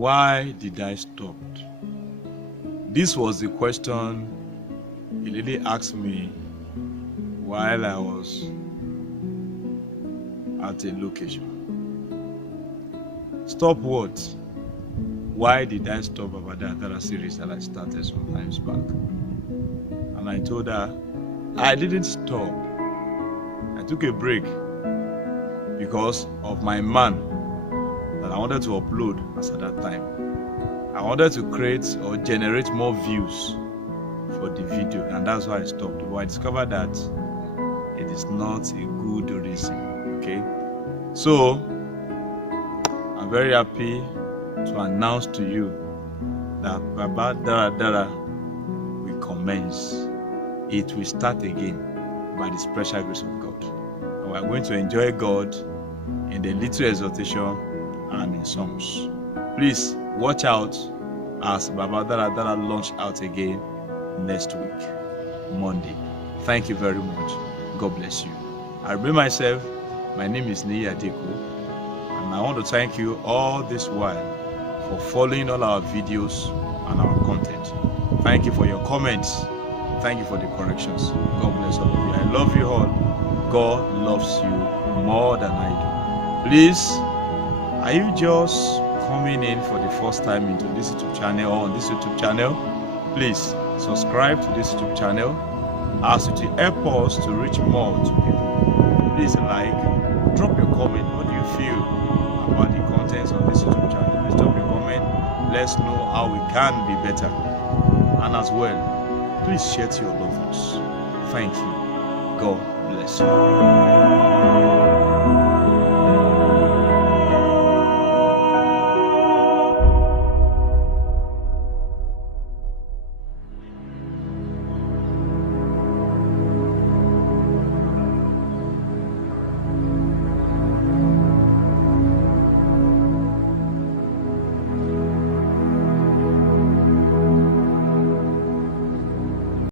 Why did I stop? This was the question a lady asked me while I was at a location. Stop what? Why did I stop about that series that I started some times back? And I told her, I didn't stop. I took a break because of my man that I wanted to upload as at that time. I wanted to create or generate more views for the video, and that's why I stopped. But I discovered that it is not a good reason. Okay, so I'm very happy to announce to you that Baba Dara Dara will commence. It will start again by the special grace of God. And we are going to enjoy God in the little exhortation and in songs. Please watch out as Baba Dara Dara launch out again next week, Monday. Thank you very much. God bless you. I remain myself. My name is Niyi Adeko, and I want to thank you all this while for following all our videos and our content. Thank you for your comments. Thank you for the corrections. God bless all of you. I love you all. God loves you more than I do. Please, are you just coming in for the first time into this YouTube channel or on this YouTube channel? Please subscribe to this YouTube channel as it will help us to reach more to people. Please drop your comment. What do you feel about the contents of this YouTube channel? Please drop your comment. Let's know how we can be better. And as well, please share to your loved ones. Thank you. God bless you.